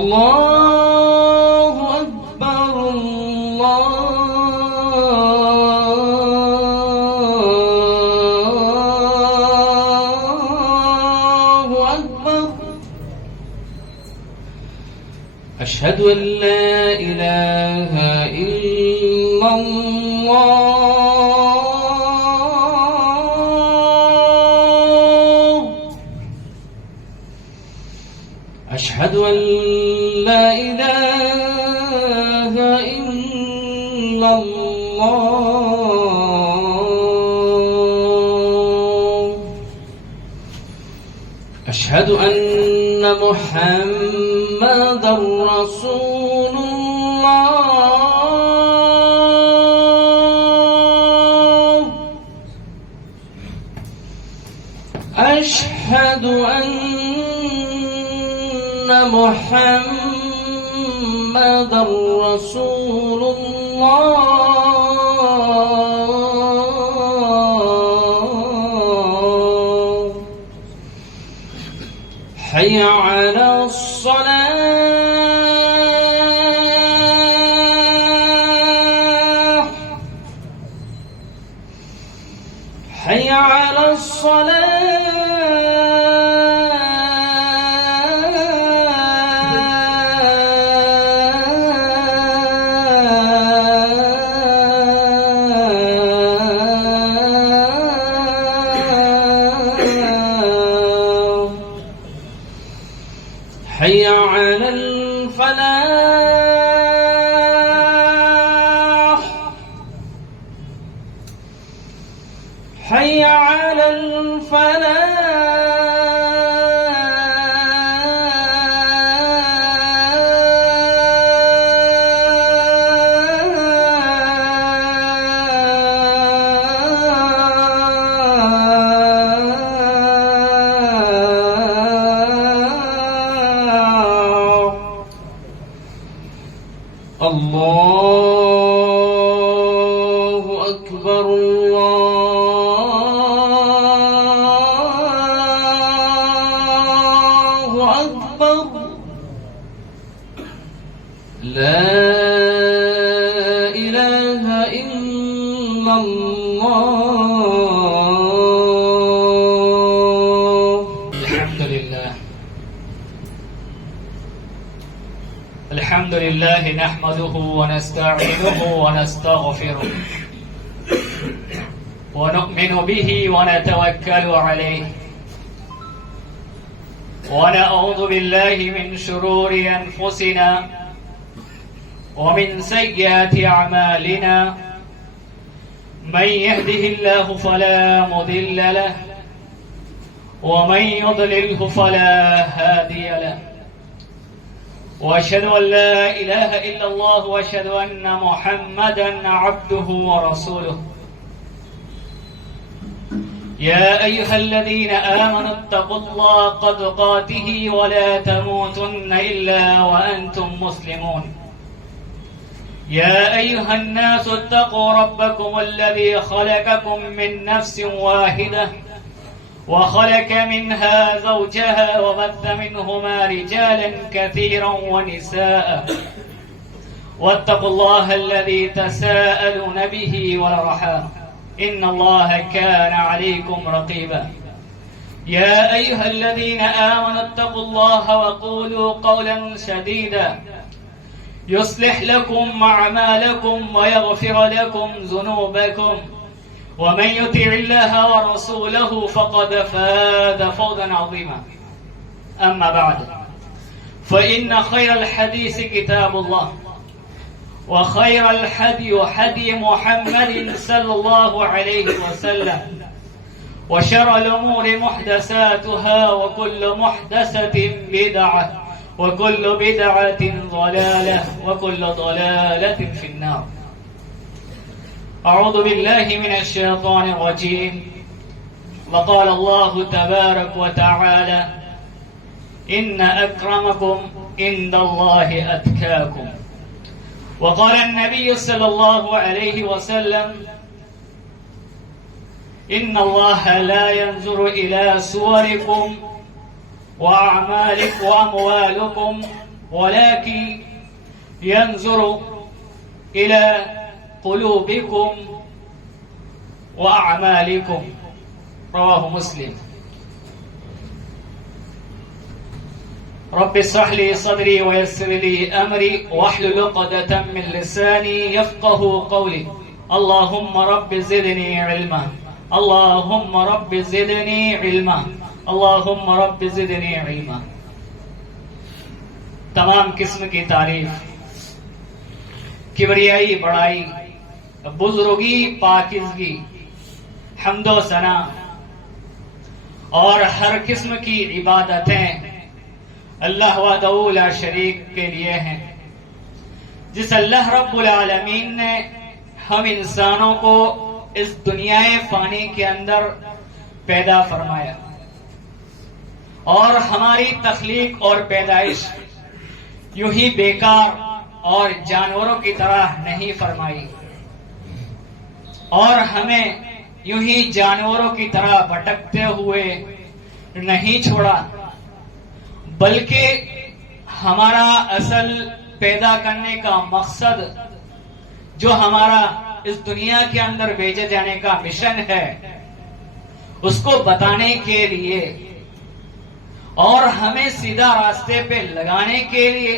الله أكبر الله أكبر أشهد أن لا إله إلا الله أشهد أن لا إله إلا الله أشهد أن محمدًا رسول الله أشهد أن محمدًا رسول الله حي على الصلاة حي على حي على الفلاح حي على الله أكبر الله أكبر لا إله إلا الله الحمد لله نحمده ونستعينه ونستغفره ونؤمن به ونتوكل عليه ونعوذ بالله من شرور أنفسنا ومن سيئات أعمالنا من يهده الله فلا مضل له ومن يضلله فلا هادي له وأشهد أن لا إله إلا الله وأشهد أن محمدًا عبده ورسوله يا أيها الذين آمنوا اتقوا الله حق تقاته ولا تموتن إلا وأنتم مسلمون يا أيها الناس اتقوا ربكم الذي خلقكم من نفس واحدة وخلق منها زوجها وبث منهما رجالا كثيرا ونساء واتقوا الله الذي تساءلون به والأرحام إن الله كان عليكم رقيبا يا أيها الذين آمنوا اتقوا الله وقولوا قولا سديدا يصلح لكم أعمالكم ويغفر لكم ذنوبكم ومن يطع الله ورسوله فقد فاز فوزا عظيما أما بعد فإن خير الحديث كتاب الله وخير الحدي حدي محمد صلى الله عليه وسلم وشر الأمور محدثاتها وكل محدثة بدعة وكل بدعة ضلالة وكل ضلالة في النار أعوذ بالله من الشيطان الرجيم وقال الله تبارك وتعالى إن أكرمكم عند الله أتقاكم وقال النبي صلى الله عليه وسلم إن الله لا ينظر إلى صوركم وأعمالكم وأموالكم ولكن ينظر إلى قلوبكم وأعمالكم. رواه مسلم. رب اشرح لي صدري ويسر لي أمري واحلل عقدة من لساني يفقه قولي. اللهم رب زدني علما، اللهم رب زدني علما، اللهم رب زدنی علما. تمام قسم کی تعریف، کبریائی، بڑائی، بزرگی، پاکیزگی، حمد و ثنا اور ہر قسم کی عبادتیں اللہ وحدہ لا شریک کے لیے ہیں، جس اللہ رب العالمین نے ہم انسانوں کو اس دنیا فانی کے اندر پیدا فرمایا اور ہماری تخلیق اور پیدائش یوں ہی بیکار اور جانوروں کی طرح نہیں فرمائی اور ہمیں یوں ہی جانوروں کی طرح بھٹکتے ہوئے نہیں چھوڑا، بلکہ ہمارا اصل پیدا کرنے کا مقصد، جو ہمارا اس دنیا کے اندر بھیجے جانے کا مشن ہے، اس کو بتانے کے لیے اور ہمیں سیدھا راستے پہ لگانے کے لیے،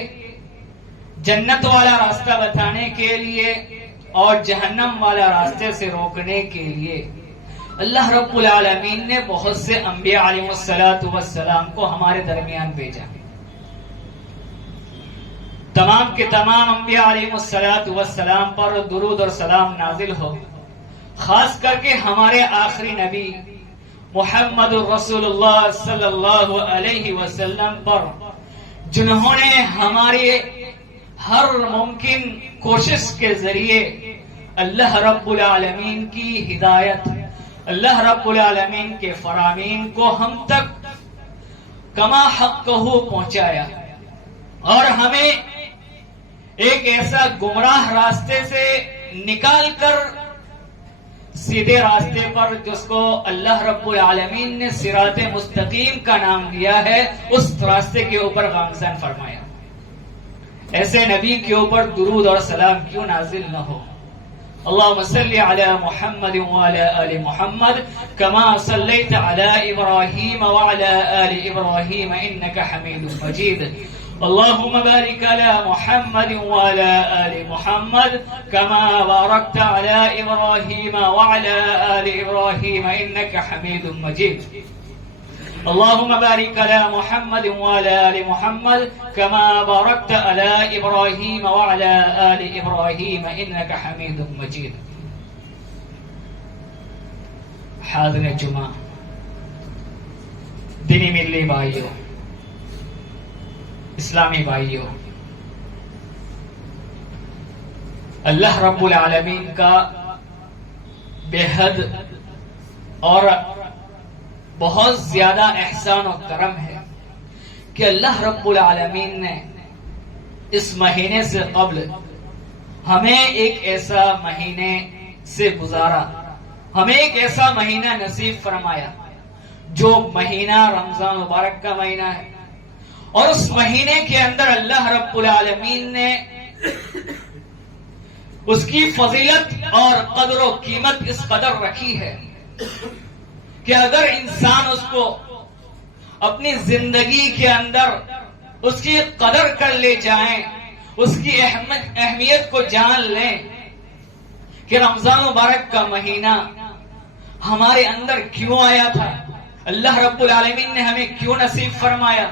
جنت والا راستہ بتانے کے لیے اور جہنم والا راستے سے روکنے کے لیے اللہ رب العالمین نے بہت سے انبیاء علیہ السلام کو ہمارے درمیان بھیجا. تمام کے تمام انبیاء علیہ السلام پر درود اور سلام نازل ہو، خاص کر کے ہمارے آخری نبی محمد رسول اللہ صلی اللہ علیہ وسلم پر، جنہوں نے ہمارے ہر ممکن کوشش کے ذریعے اللہ رب العالمین کی ہدایت، اللہ رب العالمین کے فرامین کو ہم تک کما حق پہنچایا اور ہمیں ایک ایسا گمراہ راستے سے نکال کر سیدھے راستے پر، جس کو اللہ رب العالمین نے صراط مستقیم کا نام دیا ہے، اس راستے کے اوپر گامزن فرمایا. ایسے نبی کے اوپر درود اور سلام کیوں نازل نہ ہو؟ اللهم صل على محمد وعلى آل محمد كما صليت على إبراهيم وعلى آل إبراهيم إنك حميد مجيد. اللهم بارك على محمد وعلى آل محمد كما باركت على إبراهيم وعلى آل إبراهيم إنك حميد مجيد. اللهم بارك على محمد وعلى آل محمد كما باركت على إبراهيم وعلى آل إبراهيم إنك حميد مجيد. حاضر جمعہ، دینی ملی بھائیوں، اسلامی بھائیوں، اللہ رب العالمین کا بے حد اور بہت زیادہ احسان و کرم ہے کہ اللہ رب العالمین نے اس مہینے سے قبل ہمیں ایک ایسا مہینے سے گزارا، ہمیں ایک ایسا مہینہ نصیب فرمایا جو مہینہ رمضان مبارک کا مہینہ ہے، اور اس مہینے کے اندر اللہ رب العالمین نے اس کی فضیلت اور قدر و قیمت اس قدر رکھی ہے کہ اگر انسان اس کو اپنی زندگی کے اندر اس کی قدر کر لے جائیں، اس کی اہمیت کو جان لیں کہ رمضان مبارک کا مہینہ ہمارے اندر کیوں آیا تھا، اللہ رب العالمین نے ہمیں کیوں نصیب فرمایا،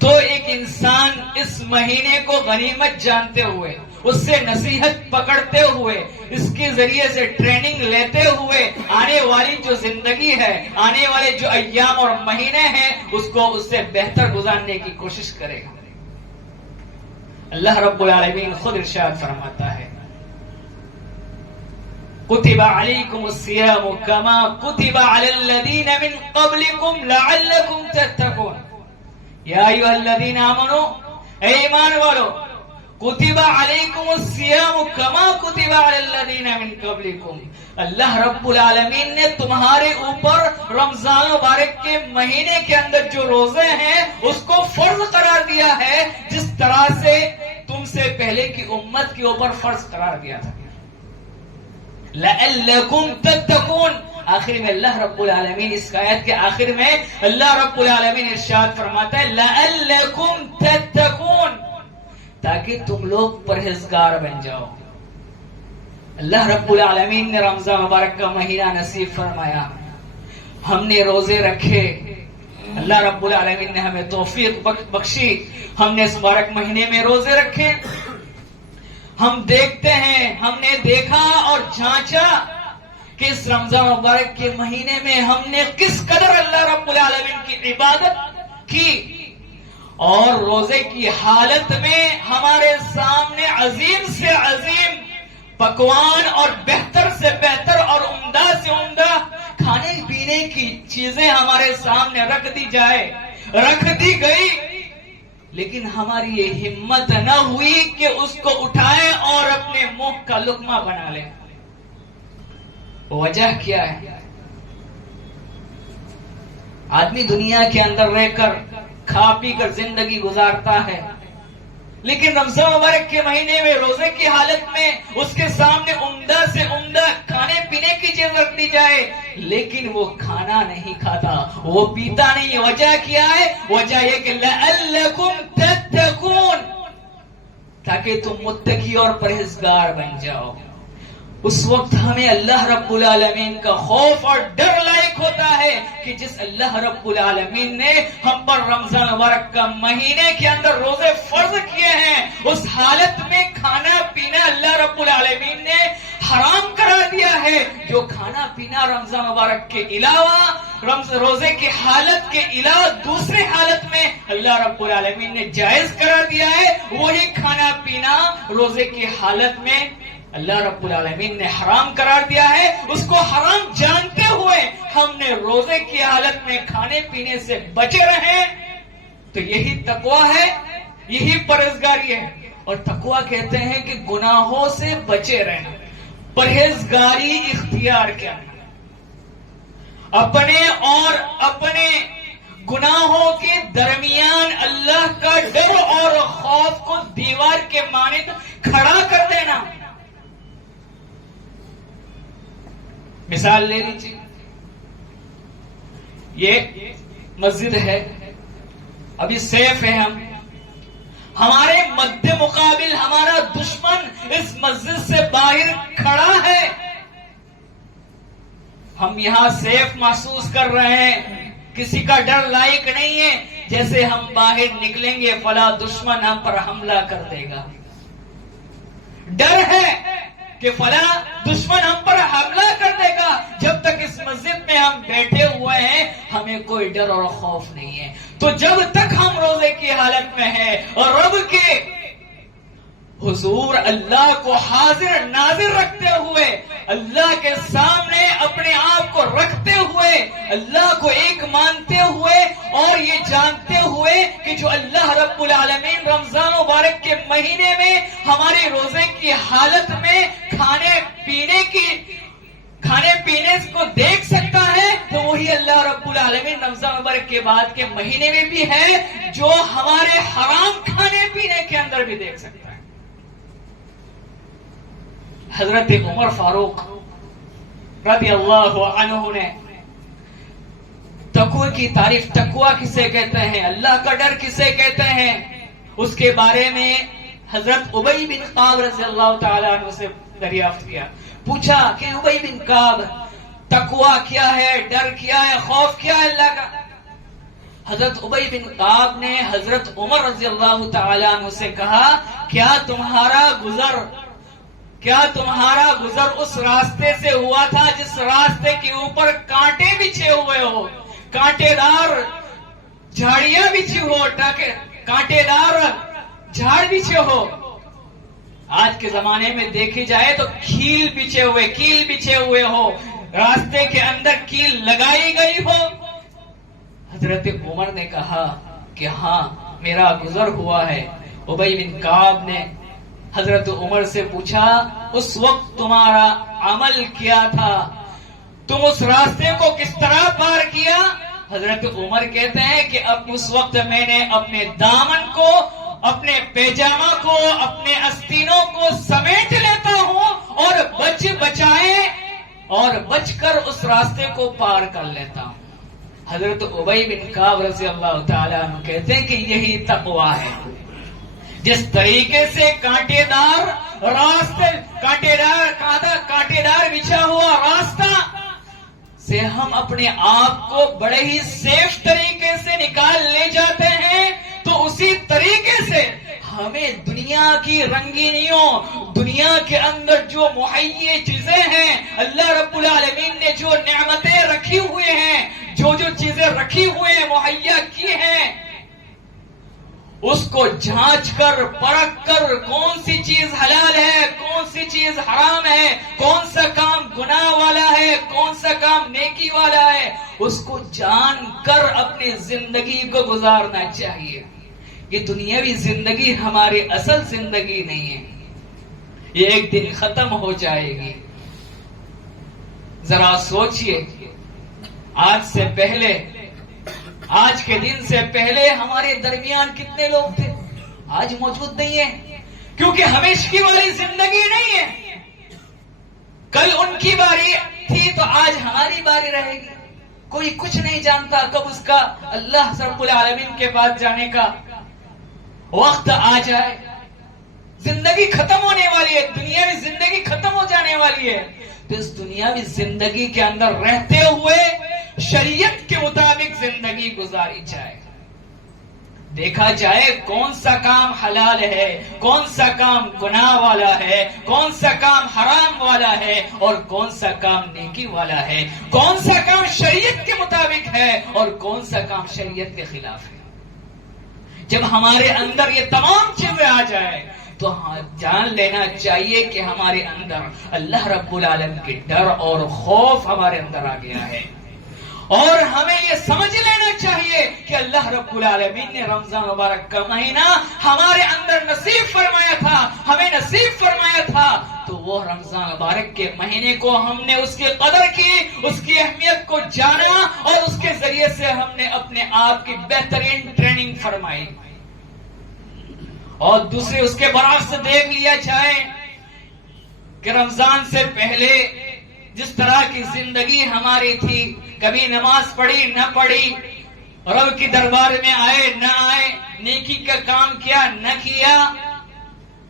تو ایک انسان اس مہینے کو غنیمت جانتے ہوئے، اس سے نصیحت پکڑتے ہوئے، اس کے ذریعے سے ٹریننگ لیتے ہوئے آنے والی جو زندگی ہے، آنے والے جو ایام اور مہینے ہیں، اس کو اس سے بہتر گزارنے کی کوشش کرے گا. اللہ رب العالمین خود ارشاد فرماتا ہے، کتب علیکم الصیام کما کتب علی الذین من قبلکم لعلکم تتقون. یا ایھا الذین آمنوا، اے ایمان والو، کتب علیکم الصیام کما کتب علی الذین من قبلکم. اللہ رب العالمین نے تمہارے اوپر رمضان مبارک کے مہینے کے اندر جو روزے ہیں اس کو فرض امت کے اوپر فرض قرار دیا تھا. لعلکم تتقون. آخر میں اللہ رب العالمین اس آیت کے آخر میں اللہ رب العالمین ارشاد فرماتا ہے لعلکم تتقون، تاکہ تم لوگ پرہیزگار بن جاؤ. اللہ رب العالمین نے رمضان مبارک کا مہینہ نصیب فرمایا، ہم نے روزے رکھے، اللہ رب العالمین نے ہمیں توفیق بخشی، ہم نے اس مبارک مہینے میں روزے رکھے. ہم دیکھتے ہیں، ہم نے دیکھا اور جانچا کہ اس رمضان مبارک کے مہینے میں ہم نے کس قدر اللہ رب العالمین کی عبادت کی، اور روزے کی حالت میں ہمارے سامنے عظیم سے عظیم پکوان اور بہتر سے بہتر اور عمدہ سے عمدہ کھانے پینے کی چیزیں ہمارے سامنے رکھ دی گئی، لیکن ہماری یہ ہمت نہ ہوئی کہ اس کو اٹھائیں اور اپنے منہ کا لقمہ بنا لیں. وجہ کیا ہے؟ آدمی دنیا کے اندر رہ کر کھا پی کر زندگی گزارتا ہے، لیکن رمضان مبارک کے مہینے میں روزے کی حالت میں اس کے سامنے عمدہ سے عمدہ کھانے پینے کی چیز رکھ دی جائے، لیکن وہ کھانا نہیں کھاتا، وہ پیتا نہیں. وجہ کیا ہے؟ وجہ یہ کہ لعلکم تتقون، تاکہ تم متقی اور پرہیزگار بن جاؤ. اس وقت ہمیں اللہ رب العالمین کا خوف اور ڈر لائق ہوتا ہے کہ جس اللہ رب العالمین نے ہم پر رمضان مبارک کا مہینے کے اندر روزے فرض کیے ہیں، اس حالت میں کھانا پینا اللہ رب العالمین نے حرام کرا دیا ہے. جو کھانا پینا رمضان مبارک کے علاوہ روزے کی حالت کے علاوہ دوسرے حالت میں اللہ رب العالمین نے جائز قرار دیا ہے، وہی کھانا پینا روزے کی حالت میں اللہ رب العالمین نے حرام قرار دیا ہے. اس کو حرام جانتے ہوئے ہم نے روزے کی حالت میں کھانے پینے سے بچے رہے، تو یہی تقوی ہے، یہی پرہیزگاری ہے. اور تقوی کہتے ہیں کہ گناہوں سے بچے رہنا، پرہیزگاری اختیار کرنا، اپنے اور اپنے گناہوں کے درمیان اللہ کا ڈر اور خوف کو دیوار کے مانند کھڑا کر دینا. مثال لے لیجیے، یہ مسجد ہے، ابھی سیف ہے، ہمارے مد مقابل ہمارا دشمن اس مسجد سے باہر کھڑا ہے، ہم یہاں سیف محسوس کر رہے ہیں، کسی کا ڈر لائق نہیں ہے. جیسے ہم باہر نکلیں گے فلاں دشمن ہم پر حملہ کر دے گا، ڈر ہے کہ فلاں دشمن ہم پر حملہ کر دے گا. جب تک اس مسجد میں ہم بیٹھے ہوئے ہیں ہمیں کوئی ڈر اور خوف نہیں ہے. تو جب تک ہم روزے کی حالت میں ہیں اور رب کے حضور اللہ کو حاضر ناظر رکھتے ہوئے، اللہ کے سامنے اپنے آپ کو رکھتے ہوئے، اللہ کو ایک مانتے ہوئے اور یہ جانتے ہوئے کہ جو اللہ رب العالمین رمضان مبارک کے مہینے میں ہمارے روزے کی حالت میں کھانے پینے کو دیکھ سکتا ہے، تو وہی اللہ رب العالمین رمضان مبارک کے بعد کے مہینے میں بھی ہے جو ہمارے حرام کھانے پینے کے اندر بھی دیکھ سکتا ہے. حضرت عمر فاروق رضی اللہ عنہ نے تقوی کی تعریف، تقوی کسے کہتے ہیں، اللہ کا ڈر کسے کہتے ہیں، اس کے بارے میں حضرت ابی بن کعب رضی اللہ تعالیٰ عنہ سے دریافت کیا. پوچھا کہ ابی بن کعب، تقوی کیا ہے، ڈر کیا ہے، خوف کیا ہے اللہ کا؟ حضرت ابی بن کعب نے حضرت عمر رضی اللہ تعالیٰ عنہ سے کہا، کیا تمہارا گزر اس راستے سے ہوا تھا جس راستے کے اوپر کانٹے بچھے ہوئے ہو، کانٹے دار جھاڑیاں بچھی ہو، کانٹے دار جھاڑ بچھے ہو؟ آج کے زمانے میں دیکھی جائے تو کیل بچھے ہوئے ہو، راستے کے اندر کیل لگائی گئی ہو. حضرت عمر نے کہا کہ ہاں میرا گزر ہوا ہے. ابی بن کعب نے حضرت عمر سے پوچھا، اس وقت تمہارا عمل کیا تھا، تم اس راستے کو کس طرح پار کیا؟ حضرت عمر کہتے ہیں کہ اب اس وقت میں نے اپنے دامن کو اپنے پیجامہ کو اپنے استینوں کو سمیٹ لیتا ہوں اور بچ کر اس راستے کو پار کر لیتا ہوں. حضرت ابی بن کعب رضی اللہ تعالیٰ عنہ کہتے ہیں کہ یہی تقویٰ ہے. جس طریقے سے کانٹے دار بچھا ہوا راستہ سے ہم اپنے آپ کو بڑے ہی سیف طریقے سے نکال لے جاتے ہیں، تو اسی طریقے سے ہمیں دنیا کی رنگینیوں، دنیا کے اندر جو مہیا چیزیں ہیں، اللہ رب العالمین نے جو نعمتیں رکھی ہوئے ہیں، جو چیزیں رکھی ہوئے ہیں، مہیا کی ہیں، اس کو جھانچ کر پرکھ کر کون سی چیز حلال ہے، کون سی چیز حرام ہے، کون سا کام گناہ والا ہے، کون سا کام نیکی والا ہے، اس کو جان کر اپنی زندگی کو گزارنا چاہیے. یہ دنیاوی زندگی ہماری اصل زندگی نہیں ہے، یہ ایک دن ختم ہو جائے گی. ذرا سوچئے، آج کے دن سے پہلے ہمارے درمیان کتنے لوگ تھے، آج موجود نہیں ہیں، کیونکہ ہمیشگی والی زندگی نہیں ہے. کل ان کی باری تھی تو آج ہماری باری رہے گی. کوئی کچھ نہیں جانتا کب اس کا اللہ رب العالمین کے پاس جانے کا وقت آ جائے. زندگی ختم ہونے والی ہے، دنیاوی زندگی ختم ہو جانے والی ہے. تو اس دنیاوی زندگی کے اندر رہتے ہوئے شریعت کے مطابق زندگی گزاری جائے، دیکھا جائے کون سا کام حلال ہے، کون سا کام گناہ والا ہے، کون سا کام حرام والا ہے اور کون سا کام نیکی والا ہے، کون سا کام شریعت کے مطابق ہے اور کون سا کام شریعت کے خلاف ہے. جب ہمارے اندر یہ تمام چیزیں آ جائے تو جان لینا چاہیے کہ ہمارے اندر اللہ رب العالمین کی ڈر اور خوف ہمارے اندر آ گیا ہے. اور ہمیں یہ سمجھ لینا چاہیے کہ اللہ رب العالمین نے رمضان مبارک کا مہینہ ہمارے اندر نصیب فرمایا تھا، ہمیں نصیب فرمایا تھا. تو وہ رمضان مبارک کے مہینے کو ہم نے اس کی قدر کی، اس کی اہمیت کو جانا اور اس کے ذریعے سے ہم نے اپنے آپ کی بہترین ٹریننگ فرمائی. اور دوسرے اس کے برعکس دیکھ لیا جائے کہ رمضان سے پہلے جس طرح کی زندگی ہماری تھی، کبھی نماز پڑھی نہ پڑھی، رب کی دربار میں آئے نہ آئے، نیکی کا کام کیا نہ کیا،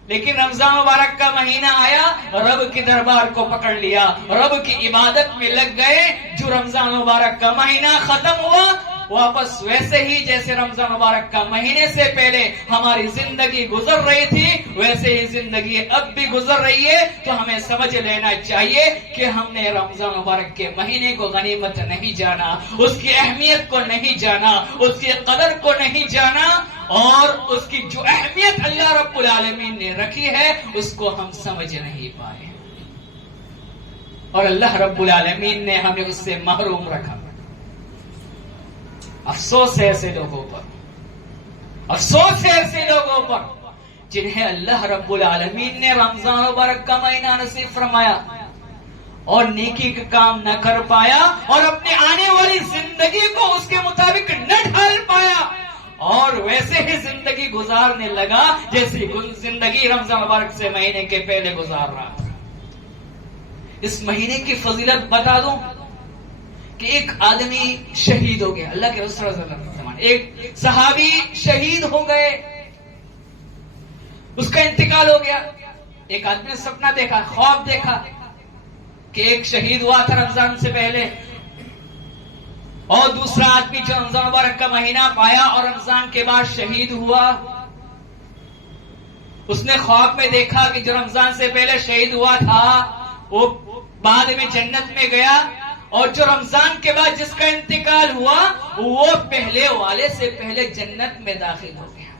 لیکن رمضان مبارک کا مہینہ آیا، رب کی دربار کو پکڑ لیا، رب کی عبادت میں لگ گئے. جو رمضان مبارک کا مہینہ ختم ہوا، واپس ویسے ہی جیسے رمضان مبارک کا مہینے سے پہلے ہماری زندگی گزر رہی تھی، ویسے ہی زندگی اب بھی گزر رہی ہے. تو ہمیں سمجھ لینا چاہیے کہ ہم نے رمضان مبارک کے مہینے کو غنیمت نہیں جانا، اس کی اہمیت کو نہیں جانا، اس کی قدر کو نہیں جانا، اور اس کی جو اہمیت اللہ رب العالمین نے رکھی ہے اس کو ہم سمجھ نہیں پائے، اور اللہ رب العالمین نے ہمیں اس سے محروم رکھا. افسوس ہے ایسے لوگوں پر، افسوس ہے ایسے لوگوں پر جنہیں اللہ رب العالمین نے رمضان مبارک کا مہینہ نصیب فرمایا اور نیکی کا کام نہ کر پایا اور اپنے آنے والی زندگی کو اس کے مطابق نہ ڈھال پایا، اور ویسے ہی زندگی گزارنے لگا جیسی زندگی رمضان مبارک سے مہینے کے پہلے گزار رہا تھا. اس مہینے کی فضیلت بتا دوں کہ ایک آدمی شہید ہو گیا، اللہ کے رسول صلی اللہ علیہ وسلم، ایک صحابی شہید ہو گئے، اس کا انتقال ہو گیا. ایک آدمی نے سپنا دیکھا، خواب دیکھا کہ ایک شہید ہوا تھا رمضان سے پہلے، اور دوسرا آدمی جو رمضان مبارک کا مہینہ پایا اور رمضان کے بعد شہید ہوا، اس نے خواب میں دیکھا کہ جو رمضان سے پہلے شہید ہوا تھا وہ بعد میں جنت میں گیا، اور جو رمضان کے بعد جس کا انتقال ہوا وہ پہلے والے سے پہلے جنت میں داخل ہو گیا.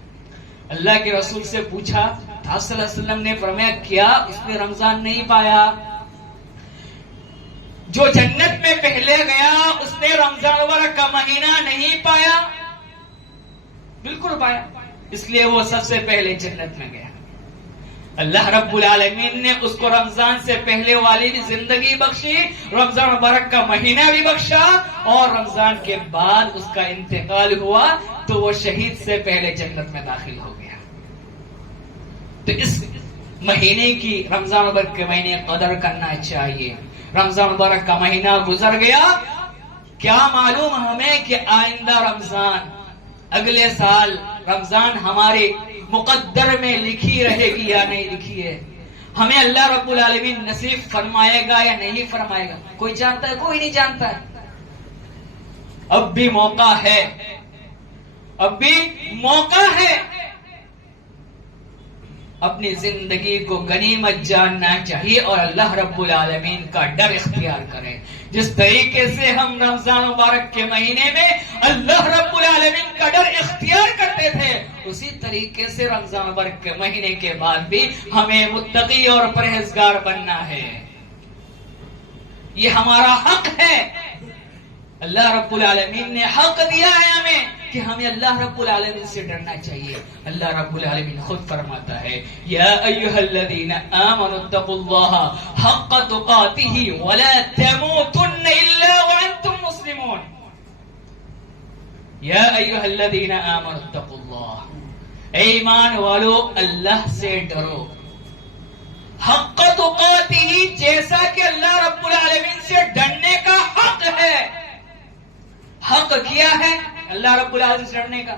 اللہ کے رسول سے پوچھا، آپ صلی اللہ علیہ وسلم نے فرمایا کیا اس نے رمضان نہیں پایا؟ جو جنت میں پہلے گیا اس نے رمضان مبارک کا مہینہ نہیں پایا؟ بالکل پایا، اس لیے وہ سب سے پہلے جنت میں گیا. اللہ رب العالمین نے اس کو رمضان سے پہلے والی بھی زندگی بخشی، رمضان مبارک کا مہینہ بھی بخشا، اور رمضان کے بعد اس کا انتقال ہوا تو وہ شہید سے پہلے جنت میں داخل ہو گیا. تو اس مہینے کی رمضان مبارک کے مہینے قدر کرنا چاہیے. رمضان مبارک کا مہینہ گزر گیا، کیا معلوم ہمیں کہ آئندہ رمضان، اگلے سال رمضان ہمارے مقدر میں لکھی رہے گی یا نہیں لکھی ہے. ہمیں اللہ رب العالمین نصیب فرمائے گا یا نہیں فرمائے گا، کوئی جانتا ہے؟ کوئی نہیں جانتا ہے. اب بھی موقع ہے، اب بھی موقع ہے. اپنی زندگی کو غنیمت جاننا چاہیے اور اللہ رب العالمین کا ڈر اختیار کریں. جس طریقے سے ہم رمضان مبارک کے مہینے میں اللہ رب العالمین کا ڈر اختیار کرتے تھے، اسی طریقے سے رمضان مبارک کے مہینے کے بعد بھی ہمیں متقی اور پرہیزگار بننا ہے. یہ ہمارا حق ہے. اللہ رب العالمین نے حق دیا ہے ہمیں کہ ہمیں اللہ رب العالمین سے ڈرنا چاہیے. اللہ رب العالمین خود فرماتا ہے یا ایھا الذین آمنوا اتقوا اللہ حق تقاتہ ولا تموتن الا وانتم مسلمون. یا ایھا الذین آمنوا اتقوا اللہ، اے ایمان والو اللہ سے ڈرو. حق تقاتہ، جیسا کہ اللہ رب العالمین سے ڈرنے کا حق ہے. حق کیا ہے اللہ رب العالمین سے ڈرنے کا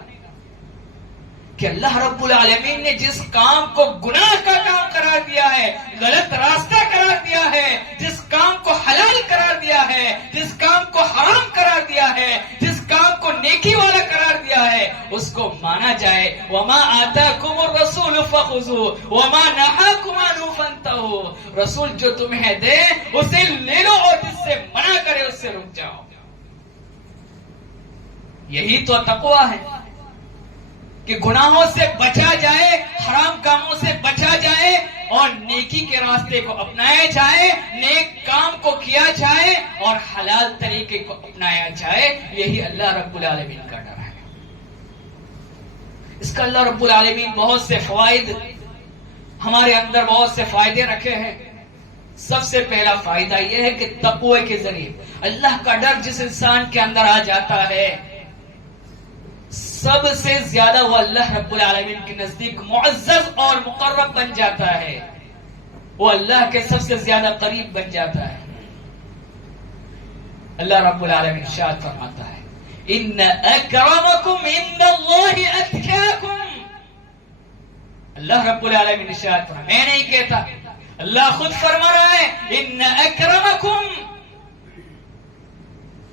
کہ اللہ رب العالمین نے جس کام کو گناہ کا کام قرار دیا ہے، غلط راستہ قرار دیا ہے، جس کام کو حلال قرار دیا ہے، جس کام کو حرام قرار دیا ہے، جس کام کو نیکی والا قرار دیا ہے، اس کو مانا جائے. وما آتاکم الرسول فخذوہ وما نہاکم عنہ فانتہوا. رسول جو تمہیں دے اسے لے لو اور جس سے منع کرے اس سے رک جاؤ. یہی تو تقویٰ ہے کہ گناہوں سے بچا جائے، حرام کاموں سے بچا جائے اور نیکی کے راستے کو اپنایا جائے، نیک کام کو کیا جائے اور حلال طریقے کو اپنایا جائے. یہی اللہ رب العالمین کا ڈر ہے. اس کا اللہ رب العالمین بہت سے فوائد ہمارے اندر بہت سے فائدے رکھے ہیں. سب سے پہلا فائدہ یہ ہے کہ تقوی کے ذریعے اللہ کا ڈر جس انسان کے اندر آ جاتا ہے، سب سے زیادہ وہ اللہ رب العالمین کے نزدیک معزز اور مقرب بن جاتا ہے. وہ اللہ کے سب سے زیادہ قریب بن جاتا ہے. اللہ رب العالمین ارشاد فرماتا ہے ان اکرمکم عند اللہ اتقاکم. اللہ رب العالمین ارشاد فرماتا ہے، میں نہیں کہتا، اللہ خود فرما رہا ہے ان اکرمکم،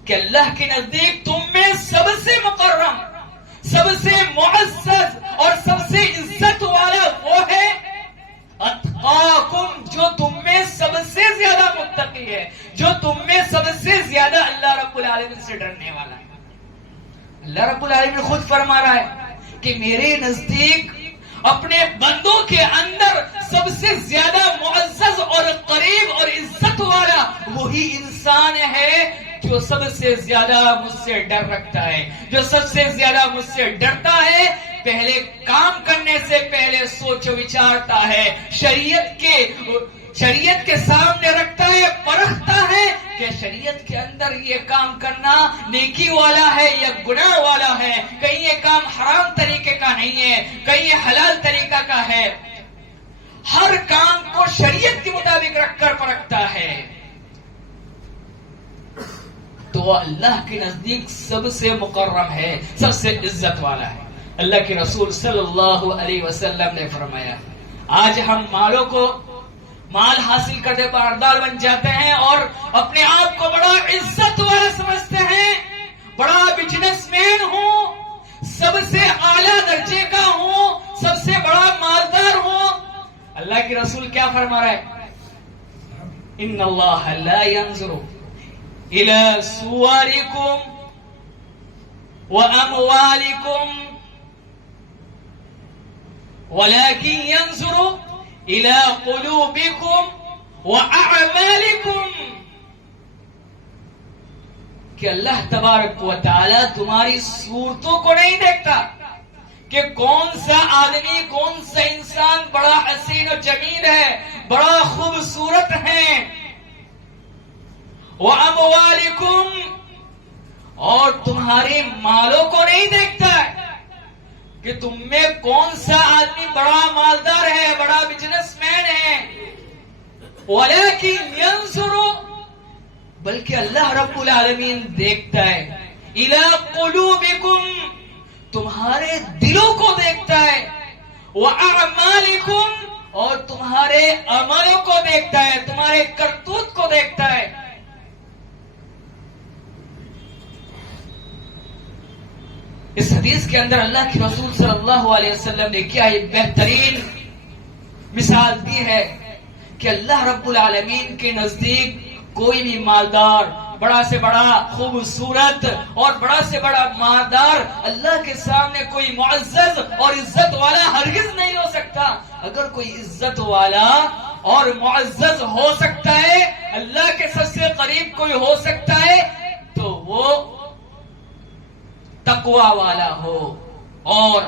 کہ اللہ کے نزدیک تم میں سب سے مکرم، سب سے معزز اور سب سے عزت والا وہ ہے اتقاکم، جو تم میں سب سے زیادہ متقی ہے، جو تم میں سب سے زیادہ اللہ رب العالمین سے ڈرنے والا ہے. اللہ رب العالمین خود فرما رہا ہے کہ میرے نزدیک اپنے بندوں کے اندر سب سے زیادہ معزز اور قریب اور عزت والا وہی انسان ہے جو سب سے زیادہ مجھ سے ڈر رکھتا ہے، جو سب سے زیادہ مجھ سے ڈرتا ہے. پہلے کام کرنے سے پہلے سوچ وچارتا ہے، شریعت کے سامنے رکھتا ہے، پرکھتا ہے کہ شریعت کے اندر یہ کام کرنا نیکی والا ہے یا گناہ والا ہے، کہیں یہ کام حرام طریقے کا نہیں ہے، کہیں یہ حلال طریقہ کا ہے. ہر کام کو شریعت کے مطابق رکھ کر پرکھتا ہے. تو وہ اللہ کے نزدیک سب سے مکرم ہے، سب سے عزت والا ہے. اللہ کے رسول صلی اللہ علیہ وسلم نے فرمایا آج ہم مال حاصل کرنے پر اردال بن جاتے ہیں اور اپنے آپ کو بڑا عزت والا سمجھتے ہیں، بڑا بزنس مین ہوں، سب سے اعلیٰ درجے کا ہوں، سب سے بڑا مالدار ہوں. اللہ کے رسول کیا فرما رہا ہے؟ ان اللہ لا ينظر الى صوركم واموالكم ولكن ينظر الى قلوبكم واعمالكم. کہ اللہ تبارک و تعالی تمہاری صورتوں کو نہیں دیکھتا کہ کون سا آدمی، کون سا انسان بڑا حسین و جمیل ہے، بڑا خوبصورت ہے. وَأَمْوَالِكُمْ، اور تمہارے مالوں کو نہیں دیکھتا ہے. کہ تم میں کون سا آدمی بڑا مالدار ہے، بڑا بزنس مین ہے؟ وَلَكِنْ يَنْظُرُ، بلکہ اللہ رب العالمین دیکھتا ہے إِلَىٰ قُلُوبِكُمْ، تمہارے دلوں کو دیکھتا ہے، وَأَعْمَالِكُمْ، اور تمہارے عملوں کو دیکھتا ہے، تمہارے کرتوت کو دیکھتا ہے۔ اس حدیث کے اندر اللہ کے رسول صلی اللہ علیہ وسلم نے کیا ایک بہترین مثال دی ہے کہ اللہ رب العالمین کے نزدیک کوئی بھی مالدار، بڑا سے بڑا خوبصورت اور بڑا سے بڑا مالدار اللہ کے سامنے کوئی معزز اور عزت والا ہرگز نہیں ہو سکتا۔ اگر کوئی عزت والا اور معزز ہو سکتا ہے، اللہ کے سب سے قریب کوئی ہو سکتا ہے، تو وہ تقوی والا ہو اور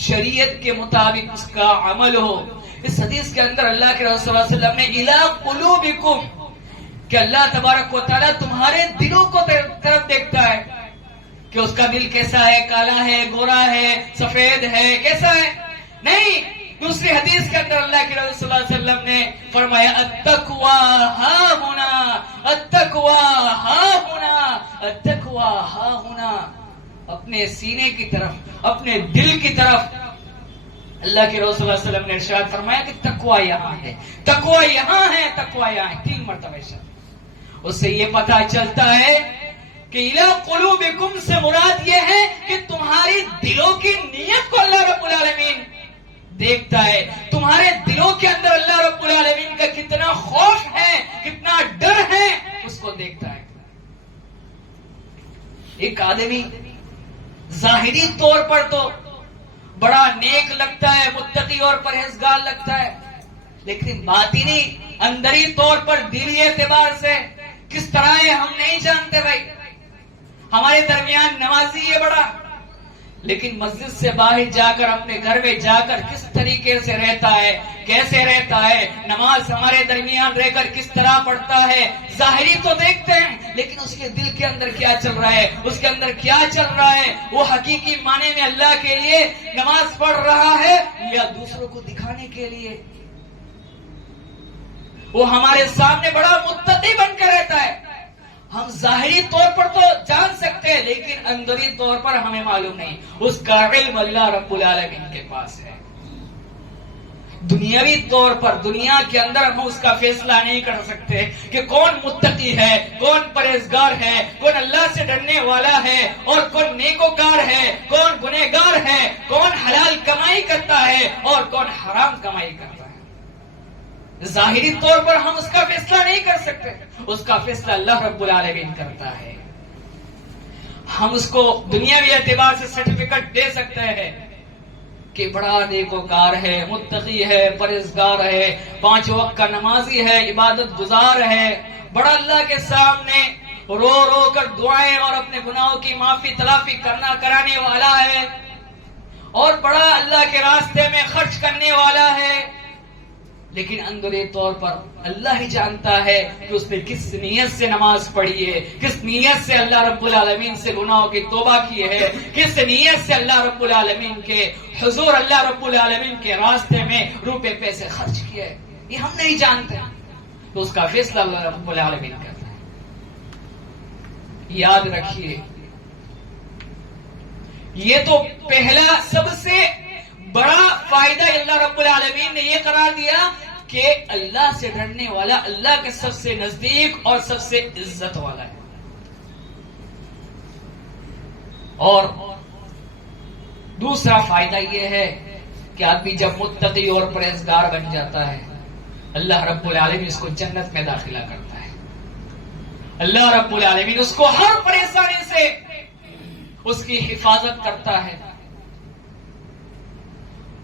شریعت کے مطابق اس کا عمل ہو۔ اس حدیث کے اندر اللہ کے رسول صلی اللہ علیہ وسلم نے اِلَىٰ قُلُوبِكُمْ، کہ اللہ تبارک و تعالیٰ تمہارے دلوں کو طرف دیکھتا ہے کہ اس کا دل کیسا ہے، کالا ہے، گورا ہے، سفید ہے، کیسا ہے؟ نہیں، دوسری حدیث کے اندر اللہ کے رسول صلی اللہ علیہ وسلم نے فرمایا التقویٰ ہا ہونا، التقویٰ ہا ہونا، التقویٰ ہا ہونا، اپنے سینے کی طرف، اپنے دل کی طرف۔ اللہ کے رسول صلی اللہ علیہ وسلم نے ارشاد فرمایا کہ تقویٰ یہاں ہے، تقویٰ یہاں ہے، تقویٰ یہاں ہے، 3 مرتبہ ارشاد۔ اس سے یہ پتہ چلتا ہے کہ اِلَىٰ قُلُوبِكُمْ سے مراد یہ ہے کہ تمہاری دلوں کی نیت کو اللہ رب العالمین دیکھتا ہے، تمہارے دلوں کے اندر اللہ رب العالمین کا کتنا خوف ہے، کتنا ڈر ہے، اس کو دیکھتا ہے۔ ایک آدمی ظاہری طور پر تو بڑا نیک لگتا ہے، متقی اور پرہیزگار لگتا ہے، لیکن باطنی اندری طور پر دلی اعتبار سے کس طرح ہے ہم نہیں جانتے۔ بھائی ہمارے درمیان نمازی ہے بڑا، لیکن مسجد سے باہر جا کر، اپنے گھر میں جا کر کس طریقے سے رہتا ہے، کیسے رہتا ہے، نماز ہمارے درمیان رہ کر کس طرح پڑھتا ہے، ظاہری تو دیکھتے ہیں، لیکن اس کے دل کے اندر کیا چل رہا ہے، اس کے اندر کیا چل رہا ہے، وہ حقیقی معنی میں اللہ کے لیے نماز پڑھ رہا ہے یا دوسروں کو دکھانے کے لیے؟ وہ ہمارے سامنے بڑا متقی بن کر رہتا ہے، ہم ظاہری طور پر تو جان سکتے ہیں، لیکن اندری طور پر ہمیں معلوم نہیں، اس کا علم اللہ رب العالمین کے پاس ہے۔ دنیاوی طور پر دنیا کے اندر ہم اس کا فیصلہ نہیں کر سکتے کہ کون متقی ہے، کون پرہیزگار ہے، کون اللہ سے ڈرنے والا ہے اور کون نیکوکار ہے، کون گنہگار ہے، کون حلال کمائی کرتا ہے اور کون حرام کمائی کرتا ہے۔ ظاہری طور پر ہم اس کا فیصلہ نہیں کر سکتے، اس کا فیصلہ اللہ رب العالمین کرتا ہے۔ ہم اس کو دنیاوی اعتبار سے سرٹیفکیٹ دے سکتے ہیں کہ بڑا نیکوکار ہے، متقی ہے، پرہیزگار ہے، 5 وقت کا نمازی ہے، عبادت گزار ہے، بڑا اللہ کے سامنے رو رو کر دعائیں اور اپنے گناہوں کی معافی تلافی کرانے والا ہے، اور بڑا اللہ کے راستے میں خرچ کرنے والا ہے، لیکن اندری طور پر اللہ ہی جانتا ہے کہ اس نے کس نیت سے نماز پڑھی ہے، کس نیت سے اللہ رب العالمین سے گناہوں کی توبہ کی ہے، کس نیت سے اللہ رب العالمین کے حضور، اللہ رب العالمین کے راستے میں روپے پیسے خرچ کیے، یہ ہم نہیں جانتے، تو اس کا فیصلہ اللہ رب العالمین کرتا ہے۔ یاد رکھیے، یہ تو پہلا سب سے بڑا فائدہ اللہ رب العالمین نے یہ قرار دیا کہ اللہ سے ڈرنے والا اللہ کے سب سے نزدیک اور سب سے عزت والا ہے۔ اور دوسرا فائدہ یہ ہے کہ آدمی جب متقی اور پرہیزگار بن جاتا ہے، اللہ رب العالمین اس کو جنت میں داخلہ کرتا ہے۔ اللہ رب العالمین اس کو ہر پریشانی سے اس کی حفاظت کرتا ہے،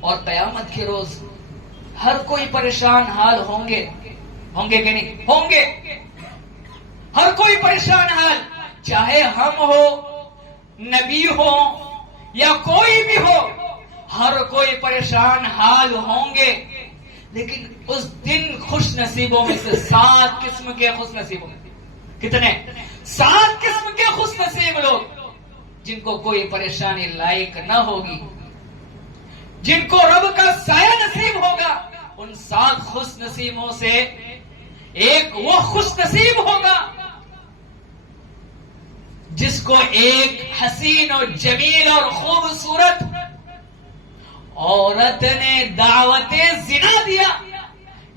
اور قیامت کے روز ہر کوئی پریشان حال ہوں گے کہ نہیں؟ ہوں گے، ہر کوئی پریشان حال، چاہے ہم ہو، نبی ہو یا کوئی بھی ہو، ہر کوئی پریشان حال ہوں گے، لیکن اس دن خوش نصیبوں میں سے 7 قسم کے خوش نصیبوں میں، کتنے؟ 7 قسم کے خوش نصیب لوگ، جن کو کوئی پریشانی لائق نہ ہوگی، جن کو رب کا سایہ نصیب ہوگا، ان 7 خوش نصیبوں سے ایک وہ خوش نصیب ہوگا جس کو ایک حسین اور جمیل اور خوبصورت عورت نے دعوت زنا دیا،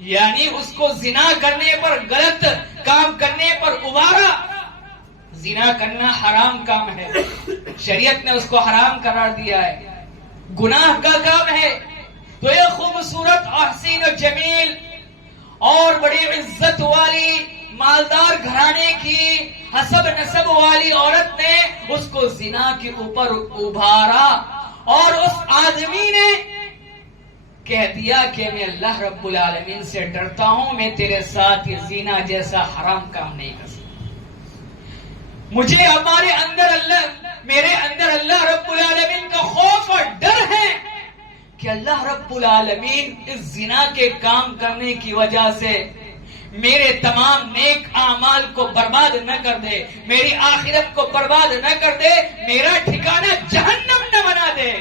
یعنی اس کو زنا کرنے پر، غلط کام کرنے پر ابارا۔ زنا کرنا حرام کام ہے، شریعت نے اس کو حرام قرار دیا ہے، گناہ کا کام ہے۔ تو یہ خوبصورت اور حسین و جمیل اور بڑی عزت والی مالدار گھرانے کی حسب نسب والی عورت نے اس کو زنا کے اوپر ابھارا، اور اس آدمی نے کہہ دیا کہ میں اللہ رب العالمین سے ڈرتا ہوں، میں تیرے ساتھ یہ زنا جیسا حرام کام نہیں کر سکتا۔ مجھے میرے اندر اللہ رب العالمین کا خوف اور ڈر ہے کہ اللہ رب العالمین اس زنا کے کام کرنے کی وجہ سے میرے تمام نیک اعمال کو برباد نہ کر دے، میری آخرت کو برباد نہ کر دے، میرا ٹھکانہ جہنم نہ بنا دے۔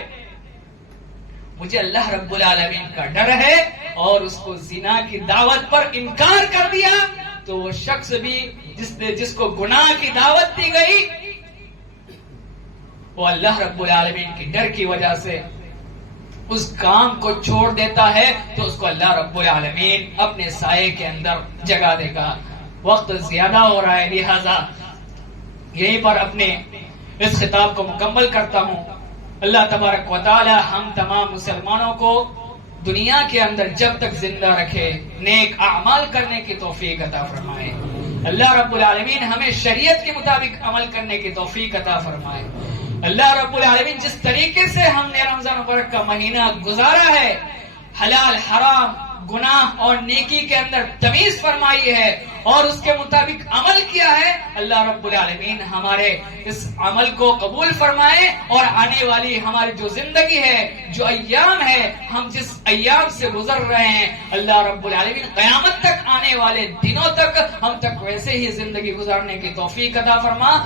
مجھے اللہ رب العالمین کا ڈر ہے، اور اس کو زنا کی دعوت پر انکار کر دیا تو وہ شخص بھی جس کو گناہ کی دعوت دی گئی، وہ اللہ رب العالمین کی ڈر کی وجہ سے اس کام کو چھوڑ دیتا ہے، تو اس کو اللہ رب العالمین اپنے سائے کے اندر جگا دے گا۔ وقت زیادہ ہو رہا ہے، لہذا یہیں پر اپنے اس خطاب کو مکمل کرتا ہوں۔ اللہ تبارک و تعالی ہم تمام مسلمانوں کو دنیا کے اندر جب تک زندہ رکھے نیک اعمال کرنے کی توفیق عطا فرمائے۔ اللہ رب العالمین ہمیں شریعت کے مطابق عمل کرنے کی توفیق عطا فرمائے۔ اللہ رب العالمین جس طریقے سے ہم نے رمضان مبارک کا مہینہ گزارا ہے، حلال حرام گناہ اور نیکی کے اندر تمیز فرمائی ہے اور اس کے مطابق عمل کیا ہے، اللہ رب العالمین ہمارے اس عمل کو قبول فرمائے، اور آنے والی ہماری جو زندگی ہے، جو ایام ہے، ہم جس ایام سے گزر رہے ہیں، اللہ رب العالمین قیامت تک آنے والے دنوں تک ہم تک ویسے ہی زندگی گزارنے کی توفیق عطا فرما۔